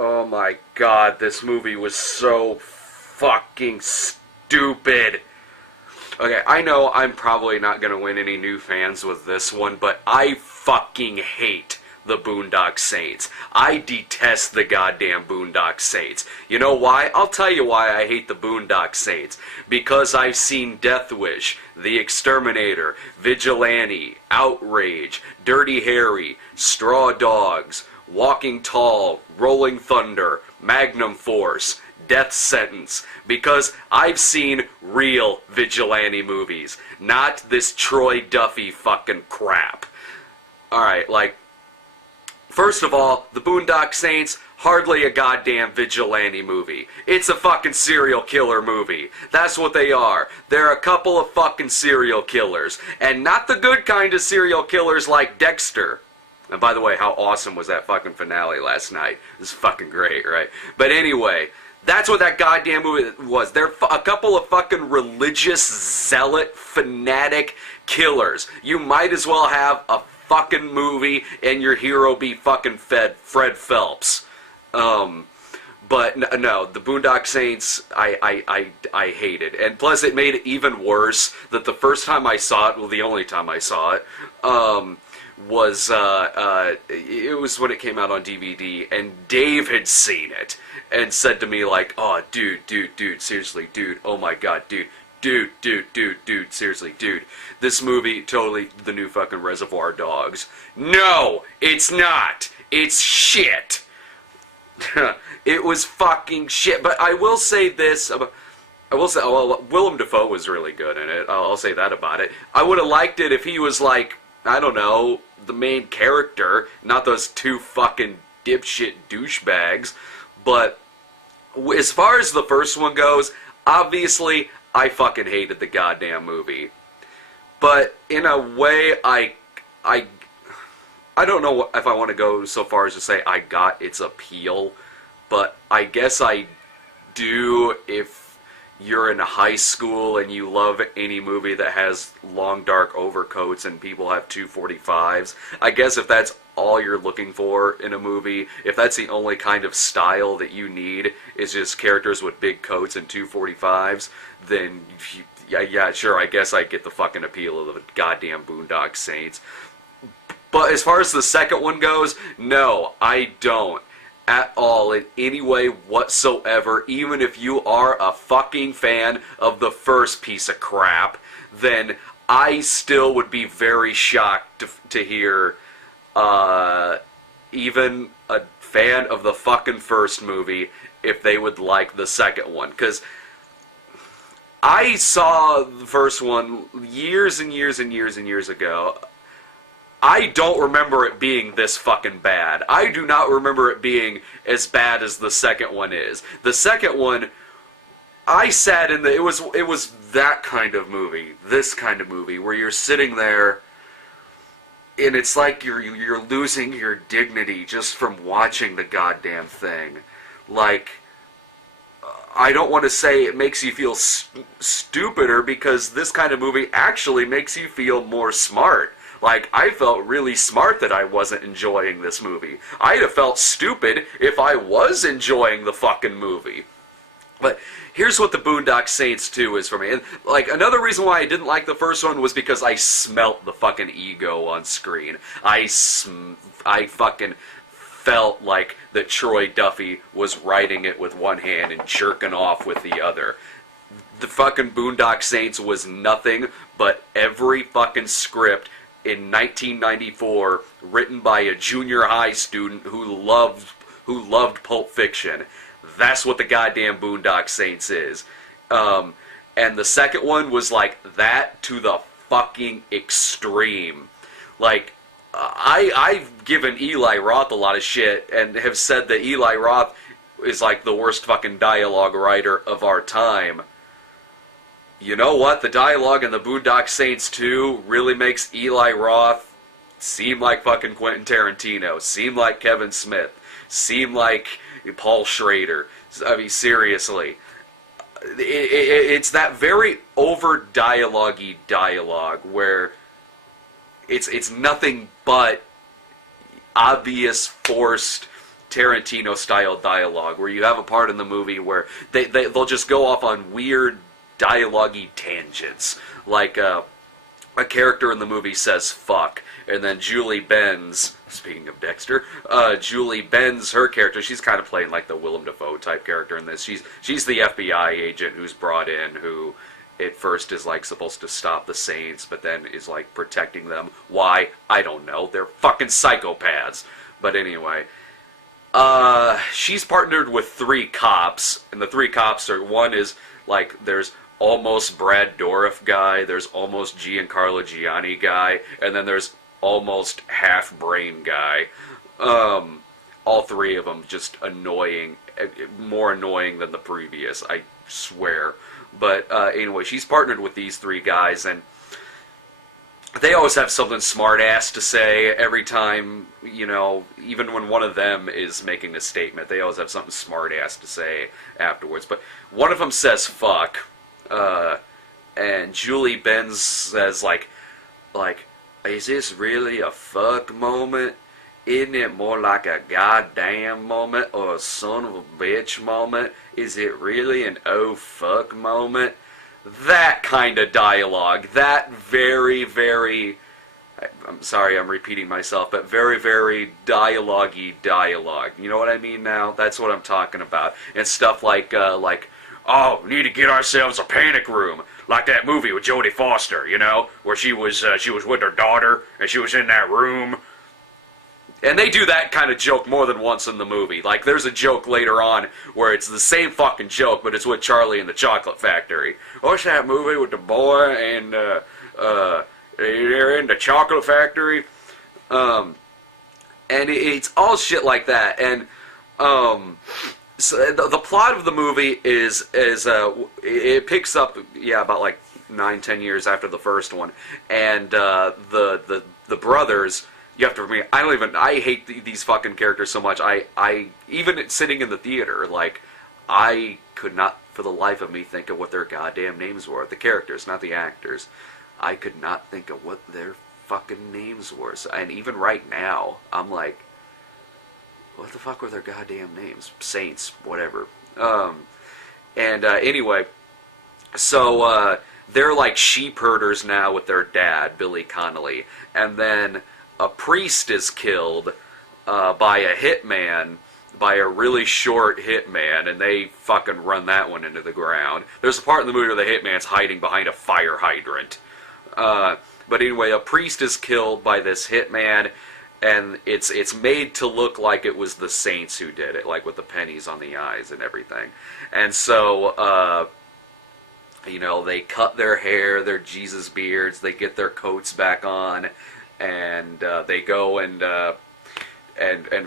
Oh my god, this movie was so fucking stupid. Okay, I know I'm probably not gonna win any new fans with this one, but I fucking hate the Boondock Saints. I detest the goddamn Boondock Saints. You know why? I'll tell you why I hate the Boondock Saints. Because I've seen Death Wish, The Exterminator, Vigilante, Outrage, Dirty Harry, Straw Dogs, Walking Tall, Rolling Thunder, Magnum Force, Death Sentence, because I've seen real vigilante movies, not this Troy Duffy fucking crap. Alright, like, first of all, the Boondock Saints, hardly a goddamn vigilante movie. It's a fucking serial killer movie. That's what they are. They're a couple of fucking serial killers. And not the good kind of serial killers like Dexter. And by the way, how awesome was that fucking finale last night? It was fucking great, right? But anyway, that's what that goddamn movie was. They're a couple of fucking religious, zealot, fanatic killers. You might as well have a fucking movie and your hero be fucking Fred Phelps. But no, the Boondock Saints, I hated. And plus it made it even worse that the first time I saw it, well, the only time I saw it, it was when it came out on DVD, and Dave had seen it, and said to me, like, oh, dude, seriously, dude, oh my god, dude, seriously, dude, this movie, totally the new fucking Reservoir Dogs. No, it's not! It's shit! It was fucking shit, but I will say this, well, Willem Dafoe was really good in it, I'll say that about it. I would have liked it if he was, like, I don't know, the main character, not those two fucking dipshit douchebags. But as far as the first one goes, obviously, I fucking hated the goddamn movie. But in a way, I don't know if I want to go so far as to say I got its appeal, but I guess I do if you're in high school and you love any movie that has long dark overcoats and people have 245s. I guess if that's all you're looking for in a movie, if that's the only kind of style that you need, is just characters with big coats and 245s, then yeah, sure, I guess I get the fucking appeal of the goddamn Boondock Saints. But as far as the second one goes, no, I don't. At all, in any way whatsoever, even if you are a fucking fan of the first piece of crap, then I still would be very shocked to hear even a fan of the fucking first movie if they would like the second one. Because I saw the first one years and years and years and years ago. I don't remember it being this fucking bad. I do not remember it being as bad as the second one is. The second one, I sat in the... It was that kind of movie. This kind of movie, where you're sitting there, and it's like you're losing your dignity just from watching the goddamn thing. Like, I don't want to say it makes you feel stupider, because this kind of movie actually makes you feel more smart. Like, I felt really smart that I wasn't enjoying this movie. I'd have felt stupid if I was enjoying the fucking movie. But here's what the Boondock Saints 2 is for me. And, like, another reason why I didn't like the first one was because I smelt the fucking ego on screen. I fucking felt like that Troy Duffy was writing it with one hand and jerking off with the other. The fucking Boondock Saints was nothing but every fucking script in 1994, written by a junior high student who loved Pulp Fiction. That's what the goddamn Boondock Saints is. And the second one was like that to the fucking extreme. Like, I've given Eli Roth a lot of shit and have said that Eli Roth is like the worst fucking dialogue writer of our time. You know what? The dialogue in the Boondock Saints 2 really makes Eli Roth seem like fucking Quentin Tarantino, seem like Kevin Smith, seem like Paul Schrader. I mean, seriously. It's that very over-dialogue-y dialogue where it's nothing but obvious, forced Tarantino-style dialogue, where you have a part in the movie where they'll just go off on weird dialogue-y tangents. Like, a character in the movie says fuck, and then Julie Benz, speaking of Dexter, Julie Benz, her character, she's kind of playing like the Willem Dafoe type character in this. She's the FBI agent who's brought in, who at first is like supposed to stop the Saints, but then is like protecting them. Why? I don't know. They're fucking psychopaths. But anyway, she's partnered with 3 cops, and the 3 cops are, one is like, there's almost Brad Dourif guy, there's almost Giancarlo Gianni guy, and then there's almost half-brain guy. All 3 of them just annoying, more annoying than the previous, I swear. But anyway, she's partnered with these 3 guys, and they always have something smart-ass to say every time, you know, even when one of them is making a statement, they always have something smart-ass to say afterwards. But one of them says fuck, and Julie Benz says, like, is this really a fuck moment? Isn't it more like a goddamn moment or a son of a bitch moment? Is it really an oh fuck moment? That kind of dialogue. That very, very... I'm sorry I'm repeating myself, but very, very dialogue-y dialogue. You know what I mean now? That's what I'm talking about. And stuff like, oh, we need to get ourselves a panic room. Like that movie with Jodie Foster, you know? Where she was with her daughter, and she was in that room. And they do that kind of joke more than once in the movie. Like, there's a joke later on where it's the same fucking joke, but it's with Charlie and the Chocolate Factory. What's that movie with the boy and, they're in the Chocolate Factory? And it's all shit like that. And, so the plot of the movie is it picks up, yeah, about like 9-10 years after the first one. And, the brothers... You have to remember, I hate these fucking characters so much, I even sitting in the theater, like, I could not, for the life of me, think of what their goddamn names were. The characters, not the actors. I could not think of what their fucking names were. So, and even right now, I'm like, what the fuck were their goddamn names? Saints, whatever. Anyway, so, they're like sheep herders now with their dad, Billy Connolly, and then... a priest is killed by a hitman, by a really short hitman, and they fucking run that one into the ground. There's a part in the movie where the hitman's hiding behind a fire hydrant. But anyway, a priest is killed by this hitman, and it's made to look like it was the Saints who did it, like with the pennies on the eyes and everything. And so, you know, they cut their hair, their Jesus beards, they get their coats back on, and they go and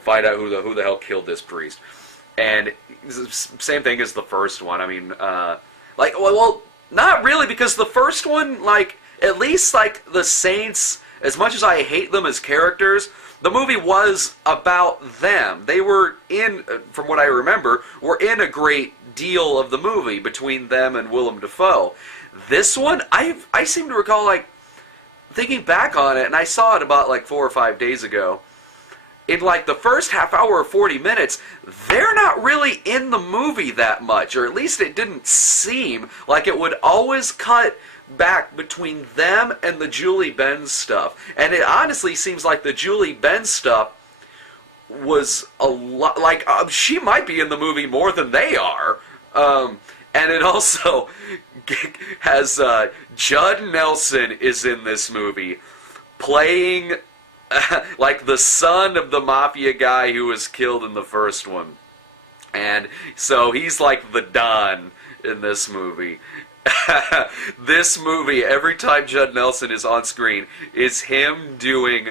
find out who the hell killed this priest. And same thing as the first one. I mean, like, well, not really, because the first one, like, at least, like, the Saints, as much as I hate them as characters, the movie was about them. They were in, from what I remember, were in a great deal of the movie between them and Willem Dafoe. This one, I seem to recall, like, thinking back on it, and I saw it about like 4 or 5 days ago, in like the first half hour or 40 minutes, they're not really in the movie that much, or at least it didn't seem like it would always cut back between them and the Julie Benz stuff. And it honestly seems like the Julie Benz stuff was a lot, like, she might be in the movie more than they are. And it also has Judd Nelson is in this movie, playing like the son of the mafia guy who was killed in the first one. And so he's like the Don in this movie. This movie, every time Judd Nelson is on screen, is him doing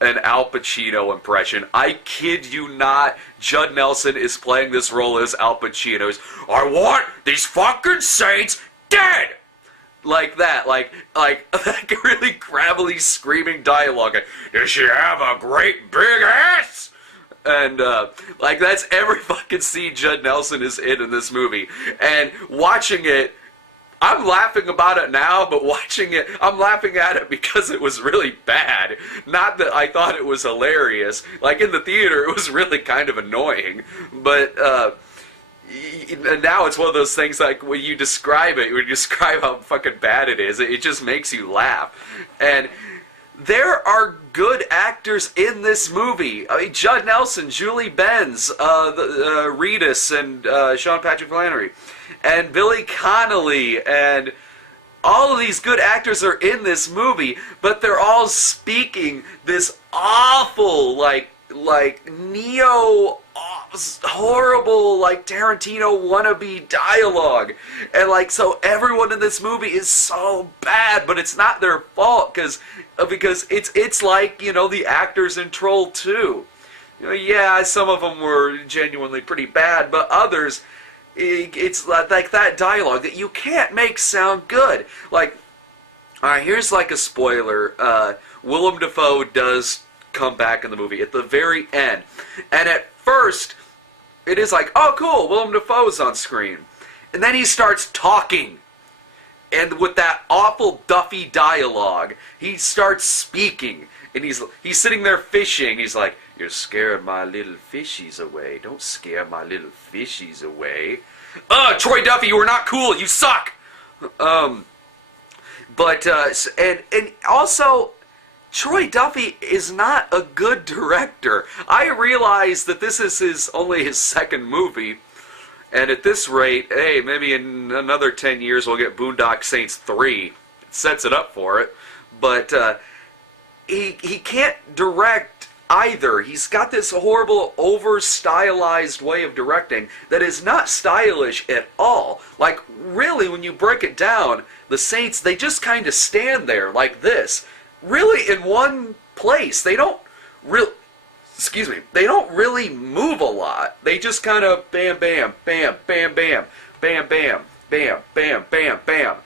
an Al Pacino impression. I kid you not, Judd Nelson is playing this role as Al Pacino. I want these fucking Saints dead! Like that, like really gravelly screaming dialogue. Does she have a great big ass? And, like, that's every fucking scene Judd Nelson is in this movie. And watching it, I'm laughing about it now, but watching it, I'm laughing at it because it was really bad. Not that I thought it was hilarious. Like, in the theater, it was really kind of annoying. But, now it's one of those things, like, when you describe it, when you describe how fucking bad it is, it just makes you laugh. And there are good actors in this movie. I mean, Judd Nelson, Julie Benz, Reedus, and Sean Patrick Flannery, and Billy Connolly, and all of these good actors are in this movie, but they're all speaking this awful, like neo, horrible, like Tarantino wannabe dialogue. And like, so everyone in this movie is so bad, but it's not their fault, because it's like, you know, the actors in Troll 2. You know, yeah, some of them were genuinely pretty bad, but others, it's like that dialogue that you can't make sound good. Like, alright, here's like a spoiler. Willem Dafoe does come back in the movie at the very end. And at first, it is like, oh cool, Willem Dafoe's on screen. And then he starts talking. And with that awful Duffy dialogue, he starts speaking. And he's sitting there fishing. He's like, you're scaring my little fishies away. Don't scare my little fishies away. Troy Duffy, you are not cool. You suck. And also, Troy Duffy is not a good director. I realize that this is only his second movie, and at this rate, hey, maybe in another 10 years we'll get Boondock Saints 3. It sets it up for it. But he can't direct either. He's got this horrible, over-stylized way of directing that is not stylish at all. Like, really, when you break it down, the Saints, they just kind of stand there like this. Really in one place. They don't really, they don't really move a lot. They just kind of bam, bam, bam, bam, bam, bam, bam, bam, bam, bam, bam.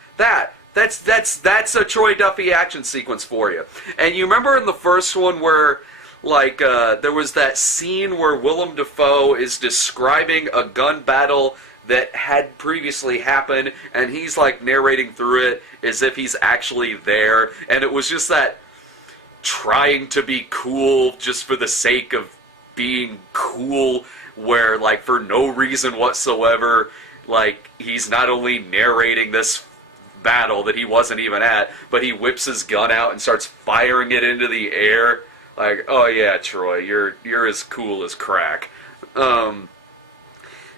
That's a Troy Duffy action sequence for you. And you remember in the first one where, like, there was that scene where Willem Dafoe is describing a gun battle that had previously happened, and he's like narrating through it as if he's actually there, and it was just that trying to be cool just for the sake of being cool, where like for no reason whatsoever, like he's not only narrating this battle that he wasn't even at, but he whips his gun out and starts firing it into the air. Like, oh yeah, Troy, you're as cool as crack.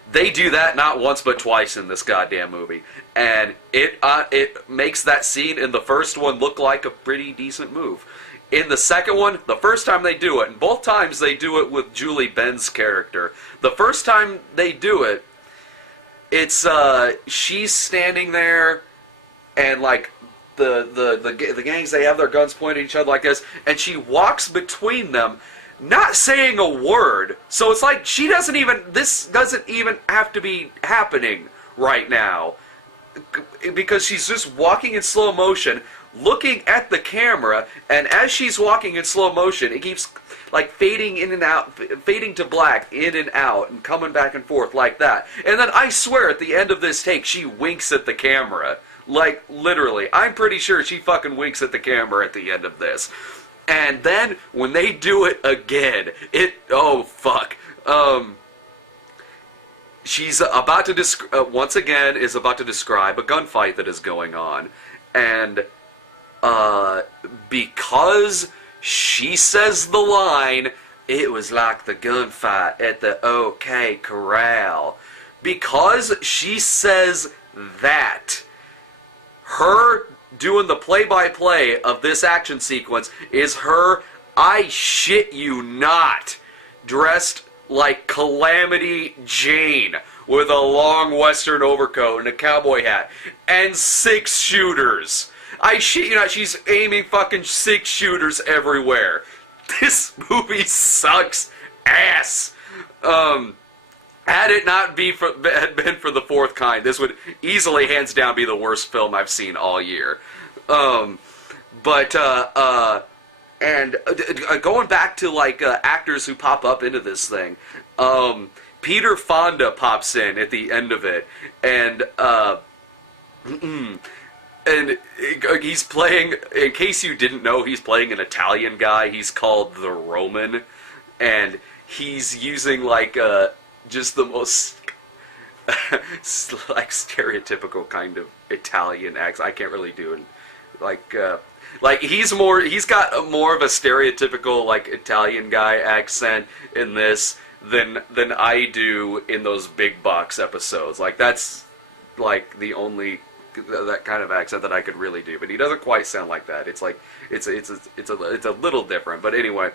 They do that not once but twice in this goddamn movie, and it makes that scene in the first one look like a pretty decent move. In the second one, the first time they do it, and both times they do it with Julie Benz's character. The first time they do it, it's she's standing there, and like the gangs, they have their guns pointed at each other like this, and she walks between them, not saying a word. So it's like this doesn't even have to be happening right now, because she's just walking in slow motion, looking at the camera, and as she's walking in slow motion, it keeps like fading in and out, fading to black, in and out, and coming back and forth like that. And then I swear at the end of this take, she winks at the camera. Like, literally. I'm pretty sure she fucking winks at the camera at the end of this. And then, when they do it again, oh, fuck. She's about to, once again, is about to describe a gunfight that is going on. And, because she says the line, it was like the gunfight at the OK Corral. Because she says that, her doing the play-by-play of this action sequence is her, I shit you not, dressed like Calamity Jane with a long western overcoat and a cowboy hat and 6 shooters. I shit you not, she's aiming fucking 6 shooters everywhere. This movie sucks ass. Had it not had been for The Fourth Kind, this would easily, hands down, be the worst film I've seen all year. And going back to like actors who pop up into this thing, Peter Fonda pops in at the end of it, and And he's playing, in case you didn't know, he's playing an Italian guy. He's called the Roman. And he's using, like, just the most, like, stereotypical kind of Italian accent. I can't really do it. Like, he's got more of a stereotypical, like, Italian guy accent in this than I do in those Big Box episodes. Like, that's, like, the only that kind of accent that I could really do, but he doesn't quite sound like that. It's like it's a little different. But anyway,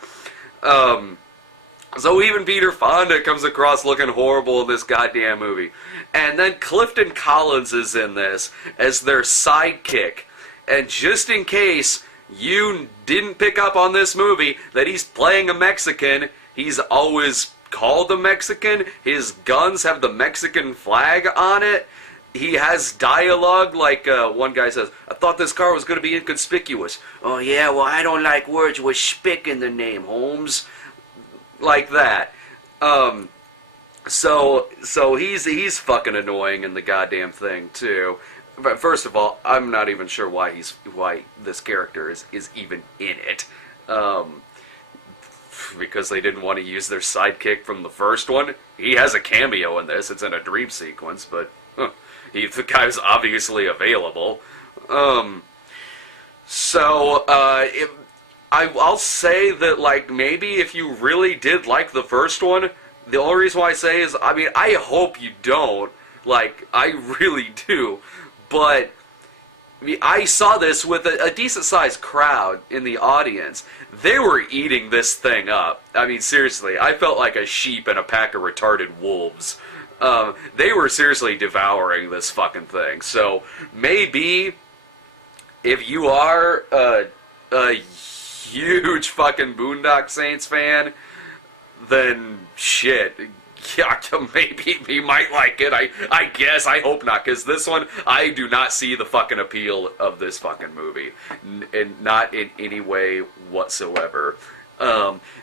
so even Peter Fonda comes across looking horrible in this goddamn movie, and then Clifton Collins is in this as their sidekick. And just in case you didn't pick up on this movie that he's playing a Mexican, he's always called a Mexican. His guns have the Mexican flag on it. He has dialogue like one guy says, "I thought this car was going to be inconspicuous." "Oh yeah, well I don't like words with spick in the name, Holmes." Like that. So he's fucking annoying in the goddamn thing too. But first of all, I'm not even sure why this character is even in it. Because they didn't want to use their sidekick from the first one. He has a cameo in this. It's in a dream sequence, but the guy's obviously available. I'll say that, like, maybe if you really did like the first one, the only reason why I say is, I mean, I hope you don't. Like, I really do. But I mean, I saw this with a decent-sized crowd in the audience. They were eating this thing up. I mean, seriously, I felt like a sheep in a pack of retarded wolves. They were seriously devouring this fucking thing. So maybe if you are a huge fucking Boondock Saints fan, then shit. Yeah, maybe he might like it. I guess. I hope not, because this one, I do not see the fucking appeal of this fucking movie. Not in any way whatsoever.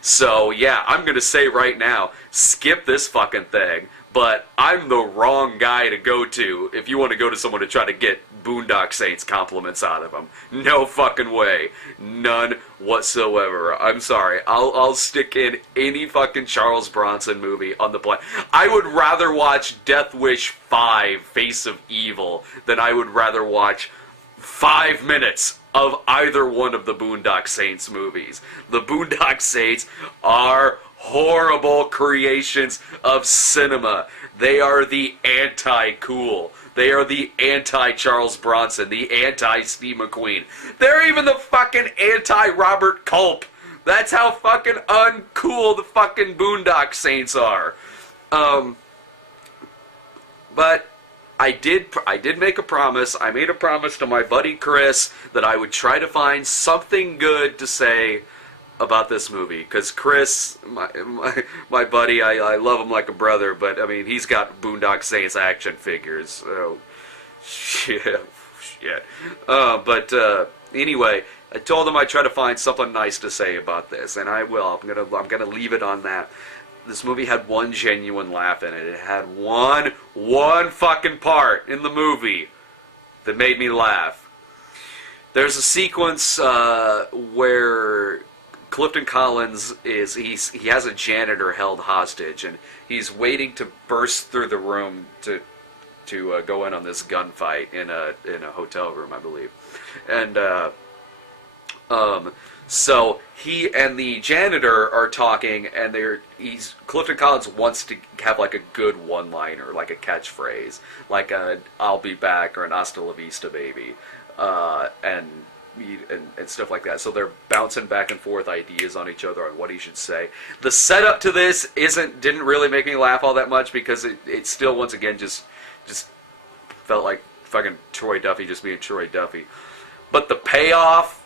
So, yeah, I'm going to say right now, skip this fucking thing. But I'm the wrong guy to go to if you want to go to someone to try to get Boondock Saints compliments out of them. No fucking way. None whatsoever. I'm sorry. I'll stick in any fucking Charles Bronson movie on the planet. I would rather watch Death Wish 5, Face of Evil, than I would rather watch 5 minutes of either one of the Boondock Saints movies. The Boondock Saints are horrible creations of cinema. They are the anti-cool. They are the anti-Charles Bronson, the anti-Steve McQueen. They're even the fucking anti-Robert Culp. That's how fucking uncool the fucking Boondock Saints are. But I did make a promise. I made a promise to my buddy Chris that I would try to find something good to say about this movie, because Chris, my buddy, I love him like a brother, but I mean, he's got Boondock Saints action figures, so shit. But anyway, I told him I'd try to find something nice to say about this, and I will. I'm gonna leave it on that. This movie had one genuine laugh in it. It had one fucking part in the movie that made me laugh. There's a sequence where Clifton Collins he has a janitor held hostage, and he's waiting to burst through the room to go in on this gunfight in a hotel room, I believe. And so he and the janitor are talking, and Clifton Collins wants to have like a good one-liner, like a catchphrase, like a "I'll be back" or an "Hasta la vista, baby," and stuff like that. So they're bouncing back and forth ideas on each other on what he should say. The setup to this didn't really make me laugh all that much, because it still, once again, just felt like fucking Troy Duffy just being Troy Duffy. But the payoff,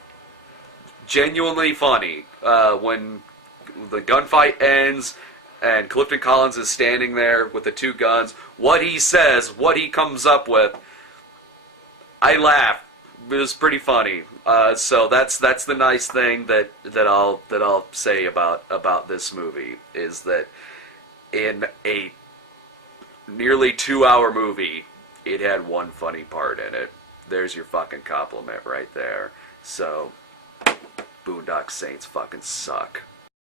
genuinely funny. When the gunfight ends and Clifton Collins is standing there with the two guns, what he says, what he comes up with, I laughed. It was pretty funny. So that's the nice thing that I'll say about this movie, is that in a nearly 2-hour movie, it had one funny part in it. There's your fucking compliment right there. So, Boondock Saints fucking suck.